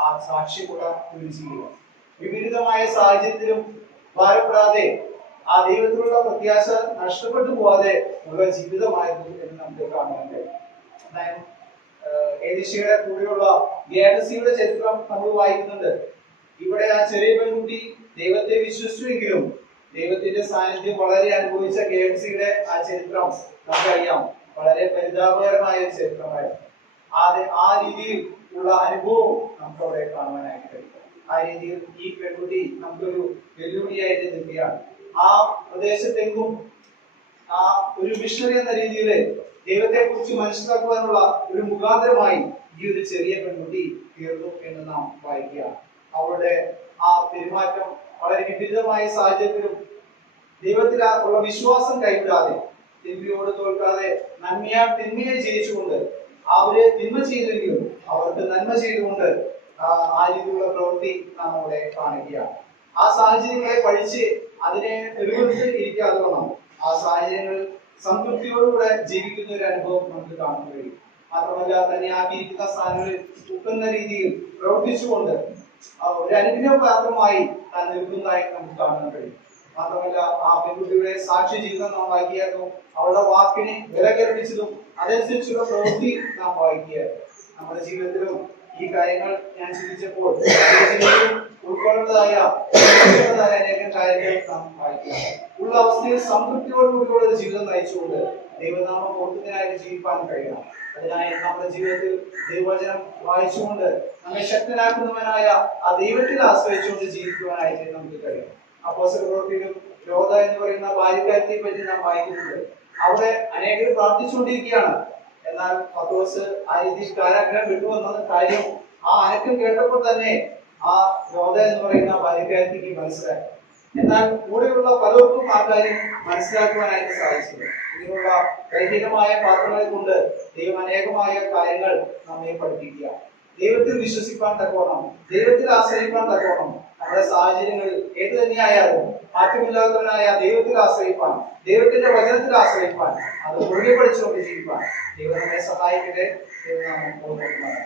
ആ സാക്ഷ്യമുള്ള ഒരു ജീവിതം. വിപരീതമായ സാഹചര്യത്തിലും ഭാരപ്പെടാതെ ആ ദൈവത്തിലുള്ള പ്രത്യാശ നഷ്ടപ്പെട്ടു പോവാതെ ഉള്ള ജീവിതമായിരുന്നു എന്ന് നമുക്ക് കാണാൻ കഴിയും. ഏലീശയുടെ കൂടെയുള്ള ഗേഹസിയുടെ ചരിത്രം നമ്മൾ വായിക്കുന്നുണ്ട്. ഇവിടെ ആ ചെറിയ പെൺകുട്ടി ദൈവത്തെ വിശ്വസിച്ചുവെങ്കിലും ദൈവത്തിന്റെ സാന്നിധ്യം വളരെ അനുഭവിച്ച ഗേഹസിയുടെ ആ ചരിത്രം നമുക്കറിയാം. വളരെ പരിതാപകരമായ ഒരു ചരിത്രമായിരുന്നു. ആ രീതിയിൽ ഉള്ള അനുഭവം നമുക്ക് അവിടെ കാണുവാനായിട്ട് കഴിയും. ആ രീതിയിൽ ഈ പെൺകുട്ടി നമുക്കൊരു വെല്ലുവിളിയായിട്ട് നിൽക്കുകയാണ്. ആ പ്രദേശത്തെങ്കും ആ ഒരു മിഷണറി എന്ന രീതിയിൽ ദൈവത്തെ കുറിച്ച് മനസ്സിലാക്കുവാനുള്ള ഒരു മുഖാന്തരമായി ഈ ഒരു ചെറിയ പെൺകുട്ടി തീർന്നു എന്ന് നാം വായിക്കുകയാണ്. അവളുടെ ആ പെരുമാറ്റം വളരെ വിപരീതമായ സാഹചര്യത്തിലും ദൈവത്തിൽ ഉള്ള വിശ്വാസം കൈവിടാതെ തിന്മയോട് തോൽക്കാതെ തിന്മയെ ജയിച്ചുകൊണ്ട് അവരെ തിന്മ ചെയ്തെങ്കിലും അവർക്ക് നന്മ ചെയ്തുകൊണ്ട് ആ രീതിയിലുള്ള പ്രവൃത്തി നാം അവിടെ കാണുകയാണ്. ആ സാഹചര്യങ്ങളെ പഠിച്ച് അതിനെ തെളിവെടുത്ത് ഇരിക്കാതെ വേണം ആ സാഹചര്യങ്ങളിൽ സംതൃപ്തിയോടുകൂടെ ജീവിക്കുന്ന ഒരു അനുഭവം നമുക്ക് കാണാൻ കഴിയും. മാത്രമല്ല തന്നെ ആക്കിയിരിക്കുന്ന സ്ഥാനങ്ങളിൽ ഉക്കുന്ന രീതിയിൽ പ്രവർത്തിച്ചുകൊണ്ട് ഒരു അനുഗ്രഹ പാത്രമായി താൻ നിൽക്കുന്നതായി നമുക്ക് കാണാൻ കഴിയും. മാത്രമല്ല ആ പെൺകുട്ടിയുടെ സാക്ഷി ജീവിതം നാം വായിക്കുകയായിരുന്നു. അവളുടെ വാക്കിനെ വില കൽപ്പിച്ചതും അതനുസരിച്ചുള്ള പ്രവൃത്തി നാം വായിക്കുകയായിരുന്നു. നമ്മുടെ ജീവിതത്തിലും ഈ കാര്യങ്ങൾ ഞാൻ ചിന്തിച്ചപ്പോൾ ഉൾക്കൊള്ളേണ്ടതായ അനേകം കാര്യങ്ങൾ നാം വായിക്കുക. ഉള്ള അവസ്ഥയിൽ സംതൃപ്തിയോടുകൂടിയുള്ള ഒരു ജീവിതം നയിച്ചുകൊണ്ട് ദൈവനാമ പൂർത്തത്തിനായിട്ട് ജീവിക്കാൻ കഴിയണം. അതിനായി നമ്മുടെ ജീവിതത്തിൽ ദൈവവചനം വായിച്ചുകൊണ്ട് നമ്മെ ശക്തനാക്കുന്നവനായ ആ ദൈവത്തിൽ ആശ്രയിച്ചുകൊണ്ട് ജീവിക്കുവാനായിട്ട് നമുക്ക് കഴിയും. അപ്പോസ്തല പ്രവൃത്തിയിലും രോധ എന്ന് പറയുന്ന ബാല്യക്കാരത്തെ പറ്റി നാം വായിക്കുന്നുണ്ട്. അവിടെ അനേകർ പ്രാർത്ഥിച്ചുകൊണ്ടിരിക്കുകയാണ്. എന്നാൽ പത്രോസ് ആ രീതിയിൽ കാരാഗ്രഹം വിട്ടുവന്ന കാര്യം ആ അനക്കം കേട്ടപ്പോൾ തന്നെ ആ രോധ എന്ന് പറയുന്ന ബാല്യക്കാരത്തേക്ക് മനസ്സിലായി. എന്നാൽ കൂടെയുള്ള പലർക്കും ആ കാര്യം മനസ്സിലാക്കുവാനായിട്ട് സാധിച്ചില്ല. ഇതിനുള്ള ദൈഹികമായ പാത്രങ്ങളെ കൊണ്ട് ദൈവം അനേകമായ കാര്യങ്ങൾ നമ്മെ പഠിപ്പിക്കുക. ദൈവത്തിൽ വിശ്വസിക്കാൻ തക്കോണം, ദൈവത്തിൽ ആശ്രയിക്കാൻ തക്കോണം. നമ്മുടെ സാഹചര്യങ്ങൾ ഏത് തന്നെയായാലും മാറ്റമില്ലാത്തവനായ ദൈവത്തിൽ ആശ്രയിപ്പാൻ, ദൈവത്തിന്റെ വചനത്തിൽ ആശ്രയിപ്പാൻ, അത് മുറുകെ പഠിച്ചുകൊണ്ട് ജീവിക്കാൻ ദൈവം നമ്മെ സഹായിക്കട്ടെ എന്ന് നാം ഓർമ്മിക്കുന്നതാണ്.